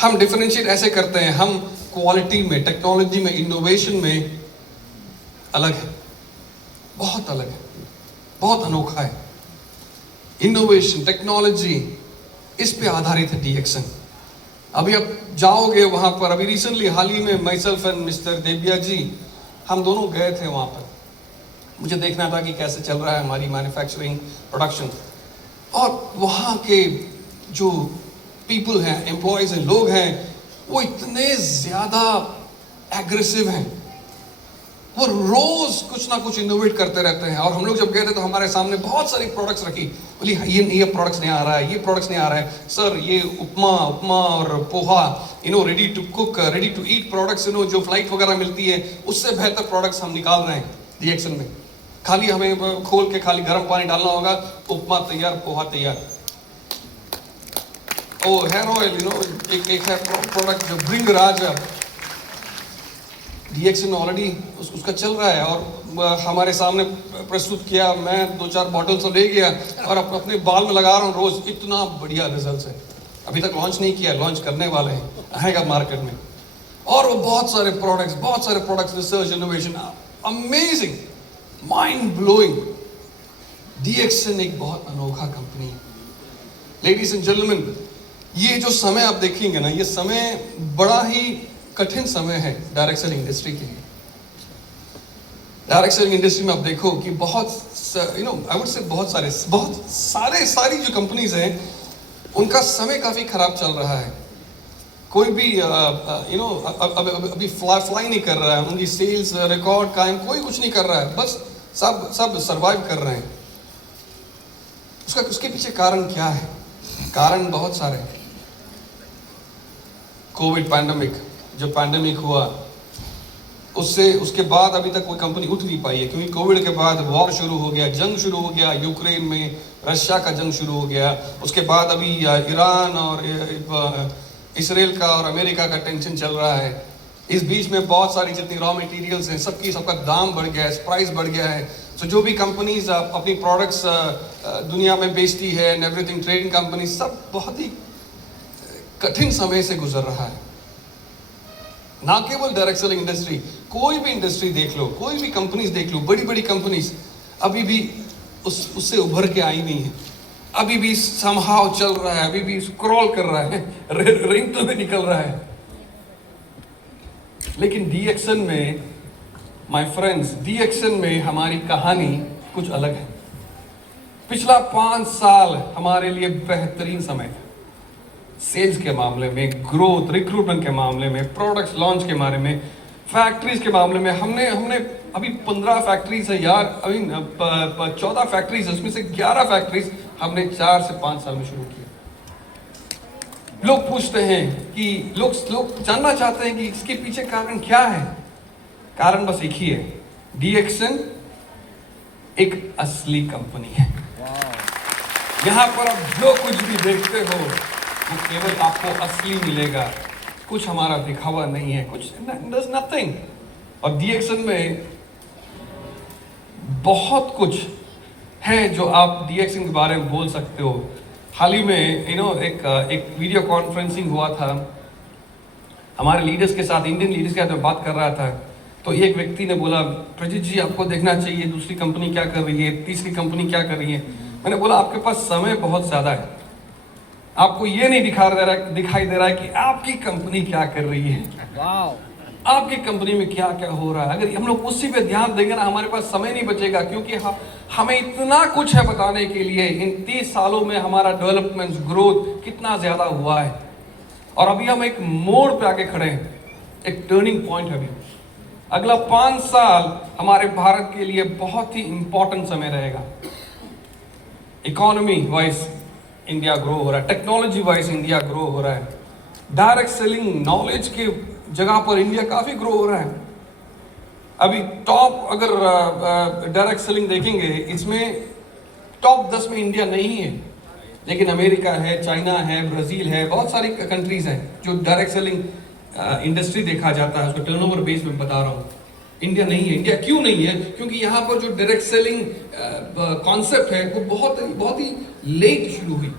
हम डिफरेंशिएट ऐसे करते हैं, हम क्वालिटी में, टेक्नोलॉजी में, इनोवेशन में अलग है, बहुत अलग है, बहुत अनोखा है। इनोवेशन, टेक्नोलॉजी, इस पे आधारित है डीएक्सन। अभी आप जाओगे वहां पर, अभी रिसेंटली हाल ही में माई सेल्फ एंड मिस्टर देबिया जी, हम दोनों गए थे वहां पर। मुझे देखना था कि कैसे चल रहा है हमारी मैन्युफैक्चरिंग प्रोडक्शन, और वहाँ के जो पीपल हैं, एम्प्लॉयज हैं, लोग हैं, वो इतने ज़्यादा एग्रेसिव हैं, वो रोज कुछ ना कुछ इनोवेट करते रहते हैं। और हम लोग जब गए थे तो हमारे सामने बहुत सारी प्रोडक्ट्स रखी, बोली ये प्रोडक्ट्स नहीं आ रहा है, ये प्रोडक्ट्स नहीं आ रहा है सर, ये उपमा और poha, ready to cook, ready to eat products, जो फ्लाइट वगैरह मिलती है उससे बेहतर प्रोडक्ट्स हम निकाल रहे हैं डीएक्सन में। खाली हमें खोल के खाली गर्म पानी डालना होगा, उपमा तैयार, पोहा तैयार। ओ हेयर ऑयल, एक है प्रोडक्ट जो ब्रिंग राज, डीएक्सन में ऑलरेडी उसका चल रहा है, और हमारे सामने प्रस्तुत किया। मैं 2-4 बॉटल तो ले गया और अपने बाल में लगा रहा हूँ रोज, इतना बढ़िया रिजल्ट है। अभी तक लॉन्च नहीं किया, लॉन्च करने वाले हैं, आएगा मार्केट में। और वो बहुत सारे products, research, innovation, amazing, mind blowing. DXN एक बहुत अनोखा कंपनी है। लेडीज एंड जेंटलमैन, ये जो समय आप देखेंगे ना, ये समय बड़ा ही कठिन समय है डायरेक्ट सेलिंग इंडस्ट्री के लिए। डायरेक्ट सेलिंग इंडस्ट्री में आप देखो कि बहुत आई वुड से बहुत सारी जो कंपनीज हैं, उनका समय काफी खराब चल रहा है। कोई भी अभी फ्लाई नहीं कर रहा है, उनकी सेल्स रिकॉर्ड कायम कोई कुछ नहीं कर रहा है, बस सब सर्वाइव कर रहे हैं। उसके पीछे कारण क्या है? कारण बहुत सारे हैं। कोविड पैंडेमिक, जो पैंडेमिक हुआ, उसके बाद अभी तक कोई कंपनी उठ नहीं पाई है, क्योंकि कोविड के बाद वॉर शुरू हो गया, जंग शुरू हो गया, यूक्रेन में रशिया का जंग शुरू हो गया। उसके बाद अभी ईरान और इसराइल का और अमेरिका का टेंशन चल रहा है। इस बीच में बहुत सारी जितनी रॉ मटेरियल्स हैं, सबका दाम बढ़ गया है, प्राइस बढ़ गया है। तो जो भी कंपनीज अपनी प्रोडक्ट्स दुनिया में बेचती है एंड एवरीथिंग, ट्रेडिंग कंपनी, सब बहुत ही कठिन समय से गुजर रहा है। ना केवल डायरेक्ट सेलिंग इंडस्ट्री, कोई भी इंडस्ट्री देख लो, कोई भी कंपनीज देख लो, बड़ी कंपनीज अभी भी उससे उभर के आई नहीं है, अभी भी समहाव चल रहा है, अभी भी स्क्रॉल कर रहा है, रिंग तो भी निकल रहा है। लेकिन डीएक्सन में, माय फ्रेंड्स, डीएक्सन में हमारी कहानी कुछ अलग है। पिछला 5 साल हमारे लिए बेहतरीन समय था। सेल्स के मामले में, ग्रोथ, रिक्रूटमेंट के मामले में, प्रोडक्ट्स लॉन्च के बारे में, फैक्ट्रीज के मामले में, हमने अभी 15 फैक्ट्रीज है यार, अभी 14 फैक्ट्रीज है, उसमें से 11 फैक्ट्रीज हमने 4 से 5 साल में शुरू किया। लोग पूछते हैं कि लोग जानना चाहते हैं कि इसके पीछे कारण क्या है। कारण बस एक ही है, डीएक्सन एक असली कंपनी है। यहाँ पर आप जो कुछ भी देखते हो वो केवल आपको असली मिलेगा, कुछ हमारा दिखावा नहीं है, कुछ नथिंग। और डीएक्सन में बहुत कुछ है जो आप डीएक्सन के बारे में बोल सकते हो। हाल ही में एक वीडियो कॉन्फ्रेंसिंग हुआ था हमारे लीडर्स के साथ, इंडियन लीडर्स के साथ मैं बात कर रहा था। तो एक व्यक्ति ने बोला, प्रजीत जी आपको देखना चाहिए दूसरी कंपनी क्या कर रही है, तीसरी कंपनी क्या कर रही है। मैंने बोला आपके पास समय बहुत ज़्यादा है, आपको ये नहीं दिखाई दे रहा है कि आपकी कंपनी क्या कर रही है, आपकी कंपनी में क्या क्या हो रहा है। अगर हम लोग उसी पे ध्यान देंगे ना, हमारे पास समय नहीं बचेगा, क्योंकि हमें इतना कुछ है बताने के लिए। इन 30 सालों में हमारा डेवलपमेंट, ग्रोथ कितना ज़्यादा हुआ है, और अभी हम एक मोड़ पे आके खड़े हैं, एक टर्निंग पॉइंट है। अभी अगला 5 साल हमारे भारत के लिए बहुत ही इंपॉर्टेंट समय रहेगा। इकोनॉमी वाइज इंडिया ग्रो हो रहा है, टेक्नोलॉजी वाइज इंडिया ग्रो हो रहा है, डायरेक्ट सेलिंग नॉलेज के जगह पर इंडिया काफ़ी ग्रो हो रहा है। अभी टॉप अगर डायरेक्ट सेलिंग देखेंगे, इसमें टॉप 10 में इंडिया नहीं है, लेकिन अमेरिका है, चाइना है, ब्राज़ील है, बहुत सारी कंट्रीज हैं जो डायरेक्ट सेलिंग इंडस्ट्री देखा जाता है, उसको टर्नओवर बेस में बता रहा हूँ। इंडिया नहीं है। इंडिया क्यों नहीं है? क्योंकि यहाँ पर जो डायरेक्ट सेलिंग कॉन्सेप्ट है वो बहुत ही लेट शुरू हुई।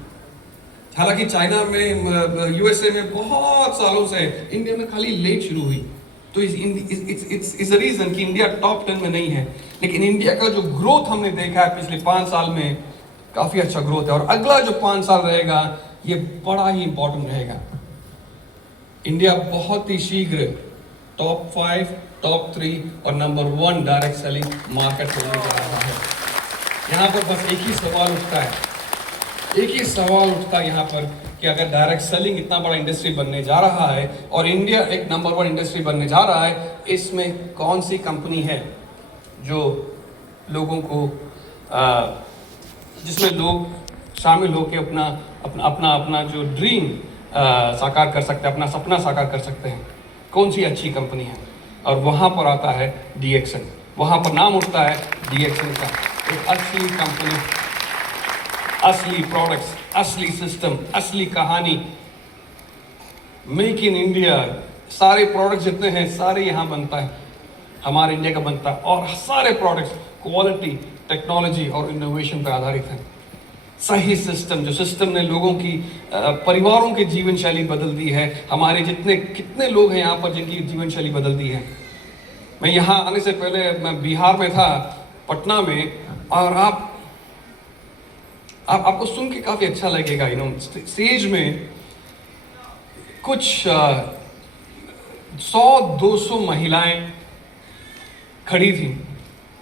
हालांकि चाइना में, यूएसए में बहुत सालों से, इंडिया में खाली लेट शुरू हुई। तो इट्स अ रीजन कि इंडिया टॉप 10 में नहीं है। लेकिन इंडिया का जो ग्रोथ हमने देखा है पिछले 5 साल में, काफी अच्छा ग्रोथ है। और अगला जो 5 साल रहेगा ये बड़ा ही इंपॉर्टेंट रहेगा। इंडिया बहुत ही शीघ्र टॉप 5, टॉप 3 और नंबर 1 डायरेक्ट सेलिंग मार्केट होने जा रहा है। यहाँ पर बस एक ही सवाल उठता है, यहाँ पर कि अगर डायरेक्ट सेलिंग इतना बड़ा इंडस्ट्री बनने जा रहा है और इंडिया एक नंबर 1 इंडस्ट्री बनने जा रहा है, इसमें कौन सी कंपनी है जो लोगों को जिसमें लोग शामिल होकर अपना जो ड्रीम साकार कर सकते हैं, अपना सपना साकार कर सकते हैं। कौन सी अच्छी कंपनी है? और वहाँ पर आता है DXN। वहाँ पर नाम उठता है DXN का। एक असली कंपनी, असली प्रोडक्ट्स, असली सिस्टम, असली कहानी, मेक इन इंडिया। सारे प्रोडक्ट्स जितने हैं सारे यहाँ बनता है, हमारे इंडिया का बनता है। और सारे प्रोडक्ट्स क्वालिटी, टेक्नोलॉजी और इनोवेशन पर आधारित हैं। सही सिस्टम, जो सिस्टम ने लोगों की परिवारों की जीवन शैली बदल दी है। हमारे कितने लोग हैं यहाँ पर जिनकी जीवन शैली बदल दी है। मैं यहाँ आने से पहले मैं बिहार में था, पटना में, और आपको सुन के काफी अच्छा लगेगा। स्टेज में कुछ 100-200 महिलाएं खड़ी थी।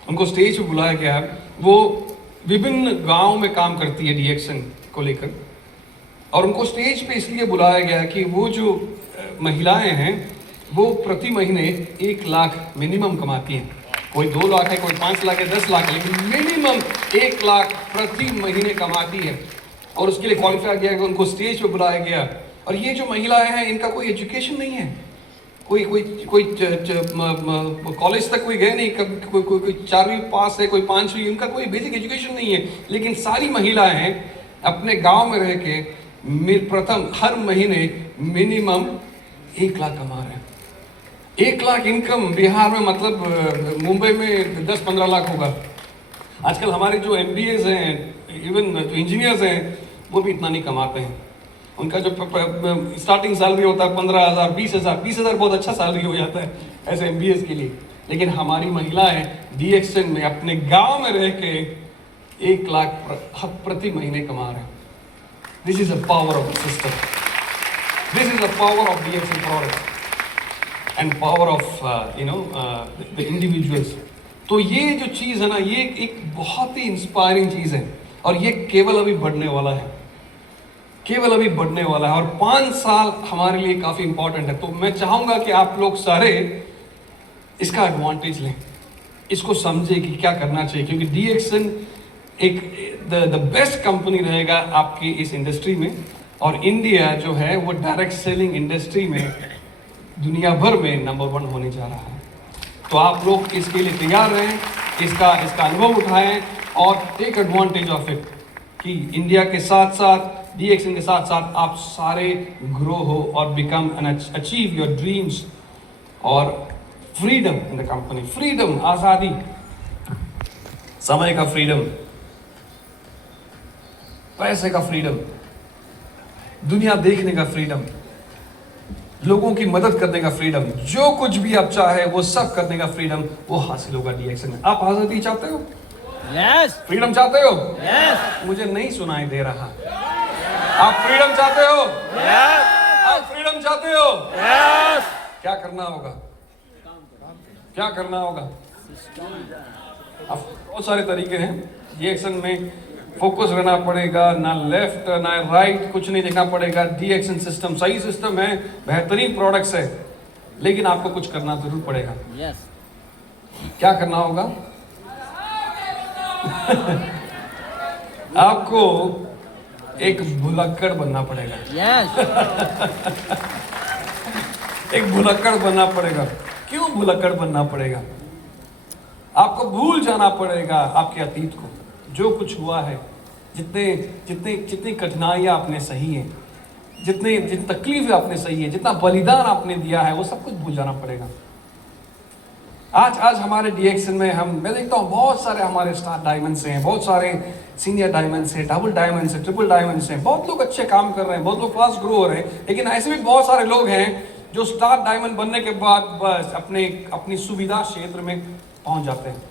उनको स्टेज पे बुलाया गया है। वो विभिन्न गांव में काम करती है DXN को लेकर, और उनको स्टेज पे इसलिए बुलाया गया कि वो जो महिलाएं हैं वो प्रति महीने 1 लाख मिनिमम कमाती हैं। कोई 2 लाख है, कोई 5 लाख है, 10 लाख है, लेकिन मिनिमम 1 लाख प्रति महीने कमाती है। और उसके लिए क्वालिफाई किया गया, उनको स्टेज पे बुलाया गया। और ये जो महिलाएं हैं इनका कोई एजुकेशन नहीं है, कोई कॉलेज तक कोई गए नहीं, कोई 4वीं पास है, कोई 5वीं, इनका कोई बेसिक एजुकेशन नहीं है। लेकिन सारी महिलाएं अपने गांव में रह के प्रथम हर महीने मिनिमम 1 लाख कमा रहे हैं। 1 लाख इनकम बिहार में मतलब मुंबई में 10-15 लाख होगा। आजकल हमारे जो MBAs हैं, इवन जो इंजीनियर्स हैं, वो भी इतना नहीं कमाते हैं। उनका जो स्टार्टिंग सैलरी होता है 15,000, 20,000। 20,000 बहुत अच्छा सैलरी हो जाता है ऐसे MBAs के लिए। लेकिन हमारी महिलाएं DXN में अपने गांव में रह के 1 लाख प्रति महीने कमा रहे हैं। This is the power of the system, this is the power of DXN product and power of the individuals. तो ये जो चीज़ है ना, ये एक बहुत ही इंस्पायरिंग चीज़ है। और ये केवल अभी बढ़ने वाला है, केवल अभी बढ़ने वाला है। और 5 साल हमारे लिए काफ़ी इंपॉर्टेंट है। तो मैं चाहूँगा कि आप लोग सारे इसका एडवांटेज लें, इसको समझे कि क्या करना चाहिए। क्योंकि DXN एक द बेस्ट कंपनी रहेगा आपकी इस इंडस्ट्री में। और इंडिया जो है वो डायरेक्ट सेलिंग इंडस्ट्री में दुनिया भर में नंबर 1 होने जा रहा है। तो आप लोग इसके लिए तैयार रहें, इसका अनुभव उठाएं और टेक एडवांटेज ऑफ इट कि इंडिया के साथ साथ, DXN के साथ साथ आप सारे ग्रो हो और become and achieve your dreams. और freedom in the company, freedom, आज़ादी, समय का फ्रीडम, पैसे का फ्रीडम, दुनिया देखने का फ्रीडम, लोगों की मदद करने का फ्रीडम, जो कुछ भी आप चाहे वो सब करने का फ्रीडम वो हासिल होगा DXN में। आप आज़ादी चाहते हो? यस। फ्रीडम चाहते हो? यस। मुझे नहीं सुनाई दे रहा। आप फ्रीडम चाहते हो? यस। आप फ्रीडम चाहते हो? यस। क्या करना होगा? क्या करना होगा? अब बहुत सारे तरीके हैं। DXN में फोकस रहना पड़ेगा, ना लेफ्ट ना राइट, कुछ नहीं देखना पड़ेगा। DXN सिस्टम सही सिस्टम है, बेहतरीन प्रोडक्ट्स है, लेकिन आपको कुछ करना जरूर पड़ेगा। यस। क्या करना होगा? आपको एक भुलक्कड़ बनना पड़ेगा। यस। एक भुलक्कड़ बनना पड़ेगा। क्यों भुलक्कड़ बनना पड़ेगा? आपको भूल जाना पड़ेगा आपके अतीत को, जो कुछ हुआ है, जितनी कठिनाइयां आपने सही हैं, जितनी तकलीफें आपने सही है, जितना बलिदान आपने दिया है, वो सब कुछ भूल जाना पड़ेगा। आज हमारे डीएक्सन में मैं देखता हूँ बहुत सारे हमारे स्टार डायमंड्स हैं, बहुत सारे सीनियर डायमंड्स हैं, डबल डायमंड्स हैं, ट्रिपल डायमंड्स हैं। बहुत लोग अच्छे काम कर रहे हैं, बहुत लोग फास्ट ग्रो हो रहे हैं, लेकिन ऐसे भी बहुत सारे लोग हैं जो स्टार डायमंड बनने के बाद बस अपनी सुविधा क्षेत्र में पहुंच जाते हैं।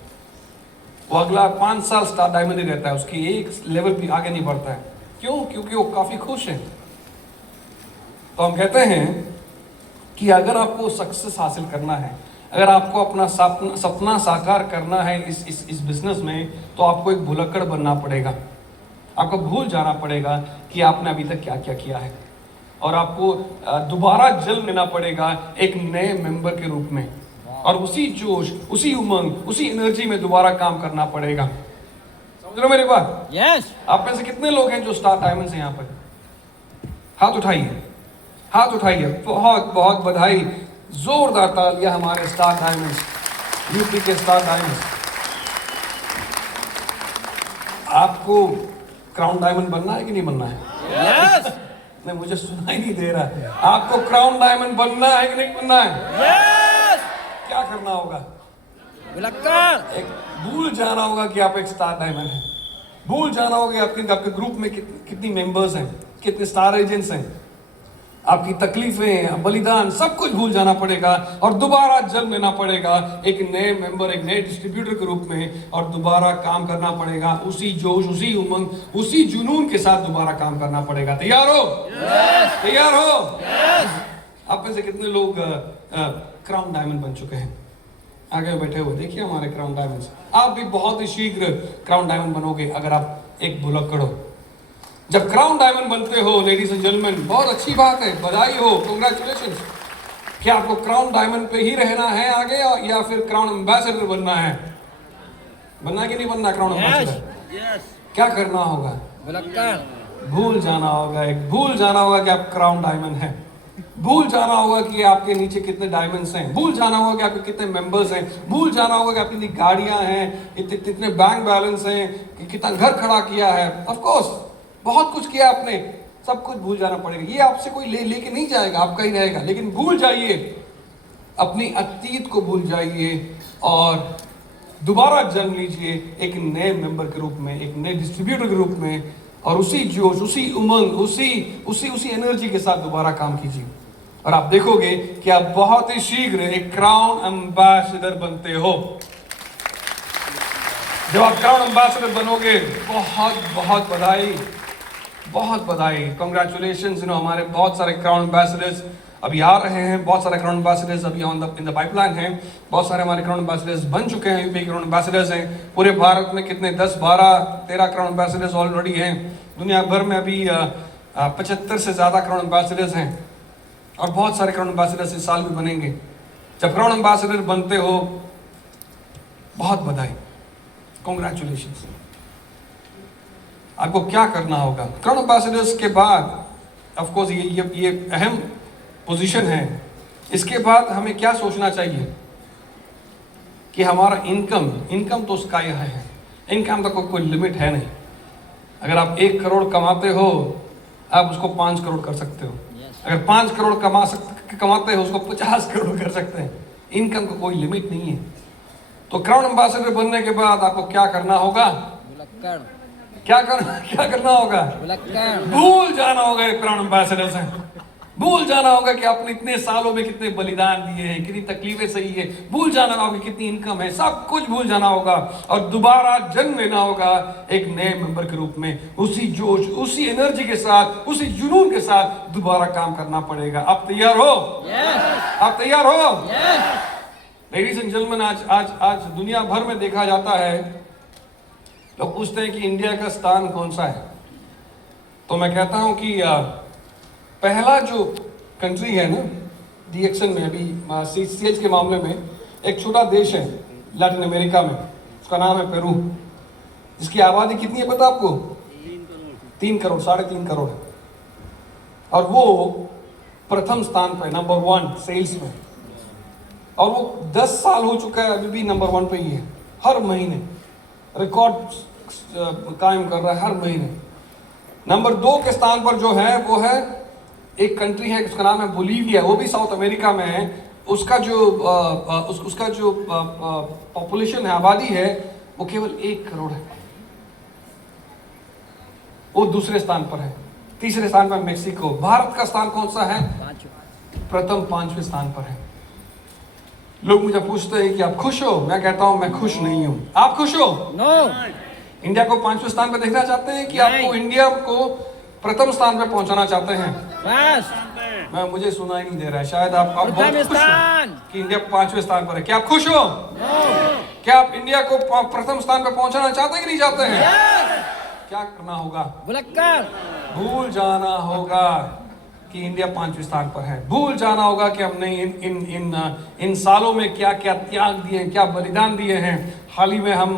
वो अगला 5 साल स्टार डायमंड ही रहता है, उसकी एक लेवल भी आगे नहीं बढ़ता है। क्यों? क्योंकि वो काफी खुश है। तो हम कहते हैं कि अगर आपको सक्सेस हासिल करना है, अगर आपको अपना सपना साकार करना है इस बिजनेस में, तो आपको एक भुलक्कड़ बनना पड़ेगा। आपको भूल जाना पड़ेगा कि आपने अभी तक क्या क्या किया है, और आपको दोबारा जन्म लेना पड़ेगा एक नए मेंबर के रूप में, और उसी जोश, उसी उमंग, उसी एनर्जी में दोबारा काम करना पड़ेगा। समझ रहे हो मेरी बात? यस। आप में से कितने लोग हैं जो स्टार डायमंड्स हैं यहाँ पर? हाथ उठाइए, हाथ उठाइए। बहुत बहुत बधाई, जोरदार तालियां हमारे स्टार डायमंड्स, यूपी के स्टार डायमंड्स। आपको क्राउन डायमंड बनना है कि नहीं बनना है? यस। नहीं, मुझे सुना ही नहीं दे रहा है। आपको क्राउन डायमंड बनना है कि नहीं बनना है? यस। क्या करना होगा? भुलक्कड़। एक भूल जाना होगा कि आप एक स्टार डायमंड हैं। भूल जाना होगा कि आपके ग्रुप में कितनी मेंबर्स हैं, कितने स्टार एजेंट्स हैं। आपकी तकलीफें, बलिदान, सब कुछ भूल जाना पड़ेगा और दोबारा जन्म लेना पड़ेगा एक नए मेंबर, एक नए डिस्ट्रीब्यूटर के रूप में, और दोबारा काम करना पड़ेगा उसी जोश, उसी उमंग, उसी जुनून के साथ दोबारा काम करना पड़ेगा। तैयार हो? यस। तैयार हो? यस। आप में से कितने लोग क्राउन डायमंड बन चुके हैं? आगे बैठे हुए देखिए हमारे क्राउन डायमंड्स। आप भी बहुत ही शीघ्र क्राउन डायमंड बनोगे अगर आप एक भुलक्कड़ हो। जब क्राउन डायमंड बनते हो लेडीज एंड जेंटलमैन, बहुत अच्छी बात है, बधाई हो, कांग्रेचुलेशन। क्या आपको क्राउन डायमंड पे ही रहना है आगे, या फिर क्राउन एम्बेसडर बनना है? बनना कि नहीं बनना क्राउन एम्बेसडर? यस। क्या करना होगा? भुलक्कड़। भूल जाना होगा, एक भूल जाना होगा कि आप क्राउन डायमंड हैं। भूल जाना होगा कि आपके नीचे कितने डायमंड्स हैं। भूल जाना होगा कि आपके कितने मेंबर्स हैं। भूल जाना होगा कि आपकी कितनी गाड़ियां हैं, कितने बैंक बैलेंस हैं, कि कितना घर खड़ा किया है। ऑफ कोर्स बहुत कुछ किया आपने, सब कुछ भूल जाना पड़ेगा। ये आपसे कोई लेके नहीं जाएगा, आपका ही रहेगा। लेकिन भूल जाइए, अपनी अतीत को भूल जाइए और दोबारा जन्म लीजिए एक नए मेंबर के रूप में, एक नए डिस्ट्रीब्यूटर के रूप में, और उसी जोश, उसी उमंग, उसी एनर्जी के साथ दोबारा काम कीजिए, और आप देखोगे कि आप बहुत ही शीघ्र एक क्राउन एम्बेसडर बनते हो। जब आप क्राउन एम्बेसडर बनोगे, बहुत बहुत बधाई, बहुत बधाई, कांग्रेचुलेशंस। हमारे बहुत सारे क्राउन एम्बेसडर्स अभी आ रहे हैं, बहुत सारे क्राउन एम्बेसडर्स अभी इन द पाइपलाइन हैं। बहुत सारे हमारे क्राउन एम्बेसडर्स बन चुके हैं, यूपी क्राउन एम्बेसडर्स हैं। पूरे भारत में कितने 10, 12, 13 क्राउन एम्बेसडर्स ऑलरेडी हैं। दुनिया भर में अभी 75 से ज़्यादा क्राउन एम्बेसडर्स हैं, और बहुत सारे क्राउन एम्बेसडर्स इस साल भी बनेंगे। जब क्राउन एम्बेसडर बनते हो, बहुत बधाई, कांग्रेचुलेशंस। आपको क्या करना होगा? क्राउन एम्बेसडर्स के बाद ऑफ कोर्स ये अहम पोजीशन है। इसके बाद हमें क्या सोचना चाहिए कि हमारा इनकम तो स्काई हाई है। इनकम का कोई लिमिट है नहीं। अगर आप 1 करोड़ कमाते हो, आप उसको 5 करोड़ कर सकते हो। अगर 5 करोड़ कमाते हो, उसको 50 करोड़ कर सकते हैं। इनकम का कोई लिमिट नहीं है। तो क्राउन एम्बेसडर बनने के बाद आपको क्या करना होगा? भुलक्कड़। क्या करना होगा? भुलक्कड़। भूल जाना होगा क्राउन एम्बेसडर से। भूल जाना होगा कि आपने इतने सालों में कितने बलिदान दिए हैं, कितनी तकलीफें सही है। भूल जाना होगा कितनी इनकम है, सब कुछ भूल जाना होगा, और दोबारा जन्म लेना होगा एक नए मेंबर के रूप में। उसी जोश, उसी एनर्जी के साथ, उसी जुनून के साथ दोबारा काम करना पड़ेगा। आप तैयार हो? यस। आप तैयार हो? यस। लेडीज एंड जेंटलमैन, आज दुनिया भर में देखा जाता है, लोग पूछते हैं कि इंडिया का स्थान कौन सा है। तो मैं कहता हूं कि पहला जो कंट्री है ना डीएक्सन में, अभी सीएच के मामले में, एक छोटा देश है लैटिन अमेरिका में, उसका नाम है पेरू। इसकी आबादी कितनी है पता आपको? 3 करोड़, 3.5 करोड़, और वो प्रथम स्थान पे, नंबर 1 सेल्स में। और वो 10 साल हो चुका है, अभी भी नंबर 1 पे ही है। हर महीने रिकॉर्ड कायम कर रहा है, हर महीने। नंबर 2 के स्थान पर जो है वो है एक कंट्री है, उसका नाम है बोलीविया, वो भी साउथ अमेरिका में है। उसका जो पॉपुलेशन है, आबादी है, वो केवल 1 करोड़ है। वो दूसरे स्थान पर है। तीसरे स्थान पर मेक्सिको। भारत का स्थान कौन सा है? प्रथम 5वें स्थान पर है। लोग मुझे पूछते हैं कि आप खुश हो? मैं कहता हूं मैं खुश नहीं हूं। आप खुश हो? नो। इंडिया को 5वें स्थान पर देखना चाहते हैं कि आपको इंडिया को प्रथम स्थान पर पहुंचाना चाहते हैं? बस। मुझे सुनाई नहीं दे रहा है। शायद आप बहुत खुश हो स्थान कि इंडिया 5वें स्थान पर है। क्या आप खुश हो? क्या आप इंडिया को प्रथम स्थान पर पहुंचाना चाहते हैं कि नहीं चाहते हैं? क्या करना होगा? भुलक्कड़। भूल जाना होगा कि इंडिया 5वें स्थान पर है। भूल जाना होगा कि हमने इन सालों में क्या क्या त्याग दिए, क्या बलिदान दिए हैं। हाल ही में हम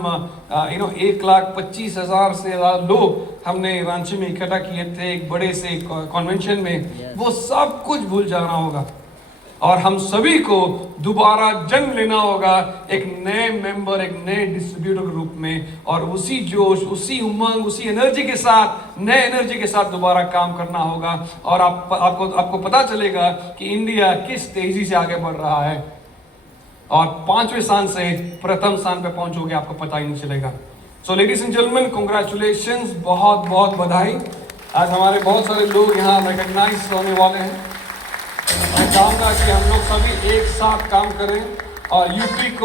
1,25,000 से ज़्यादा लोग हमने रांची में इकट्ठा किए थे एक बड़े से कन्वेंशन में। वो सब कुछ भूल जाना होगा और हम सभी को दोबारा जन्म लेना होगा एक नए मेंबर, एक नए डिस्ट्रीब्यूटर के रूप में, और उसी जोश, उसी उमंग, उसी एनर्जी के साथ, नए एनर्जी के साथ दोबारा काम करना होगा। और आपको पता चलेगा कि इंडिया किस तेजी से आगे बढ़ रहा है और 5वें स्थान से प्रथम स्थान पे पहुंचोगे आपको पता ही नहीं चलेगा। So ladies and gentleman, congratulations, बहुत बहुत बधाई। आज हमारे बहुत सारे लोग यहाँ रिकॉग्नाइज होने वाले हैं। मैं चाहूंगा कि हम लोग सभी एक साथ काम करें और यूपी को